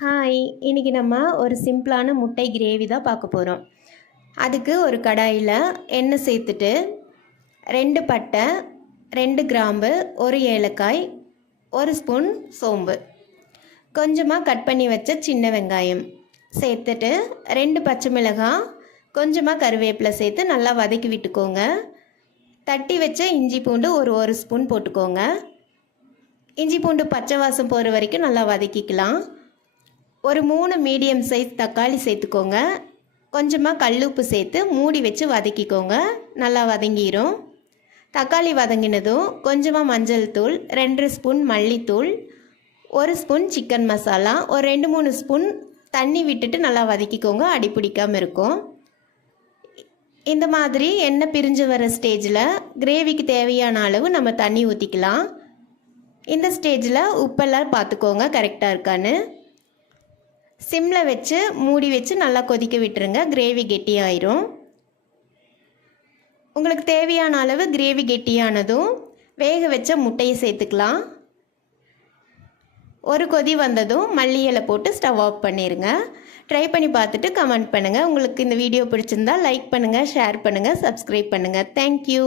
Hi, இன்றைக்கி நம்ம ஒரு சிம்பிளான முட்டை கிரேவி தான் பார்க்க போகிறோம். அதுக்கு ஒரு கடாயில் எண்ணெய் சேர்த்துட்டு 2 பட்டை, 2 கிராம்பு, 1 ஏலக்காய், 1 ஸ்பூன் சோம்பு, கொஞ்சமாக கட் பண்ணி வச்ச சின்ன வெங்காயம் சேர்த்துட்டு 2 பச்சை மிளகாய், கொஞ்சமாக கருவேப்பிலை சேர்த்து நல்லா வதக்கி விட்டுக்கோங்க. தட்டி வச்ச இஞ்சி பூண்டு ஒரு ஸ்பூன் போட்டுக்கோங்க. இஞ்சி பூண்டு பச்சை வாசம் போகிற வரைக்கும் நல்லா வதக்கிக்கலாம். ஒரு 3 மீடியம் சைஸ் தக்காளி சேர்த்துக்கோங்க. கொஞ்சமாக கல்லுப்பு சேர்த்து மூடி வச்சு வதக்கிக்கோங்க. நல்லா வதங்கிடும். தக்காளி வதங்கினதும் கொஞ்சமாக மஞ்சள் தூள், 2 ஸ்பூன் மல்லித்தூள், 1 ஸ்பூன் சிக்கன் மசாலா, ஒரு 2-3 ஸ்பூன் தண்ணி விட்டுட்டு நல்லா வதக்கிக்கோங்க. அடி பிடிக்காமல் இருக்கும். இந்த மாதிரி எண்ணெய் பிரிஞ்சு வர ஸ்டேஜில் கிரேவிக்கு தேவையான அளவு நம்ம தண்ணி ஊற்றிக்கலாம். இந்த ஸ்டேஜில் உப்பெல்லாம் பார்த்துக்கோங்க கரெக்டாக இருக்கான்னு. சிம்மில் வச்சு மூடி வச்சு நல்லா கொதிக்க விட்டுருங்க. கிரேவி கெட்டியாயிரும். உங்களுக்கு தேவையான அளவு கிரேவி கெட்டியானதும் வேக வச்ச முட்டையை சேர்த்துக்கலாம். ஒரு கொதி வந்ததும் மல்லி இலை போட்டு ஸ்டவ் ஆஃப் பண்ணிடுங்க. ட்ரை பண்ணி பார்த்துட்டு கமெண்ட் பண்ணுங்கள். உங்களுக்கு இந்த வீடியோ பிடிச்சிருந்தா லைக் பண்ணுங்கள், ஷேர் பண்ணுங்கள், சப்ஸ்கிரைப் பண்ணுங்கள். தேங்க்யூ.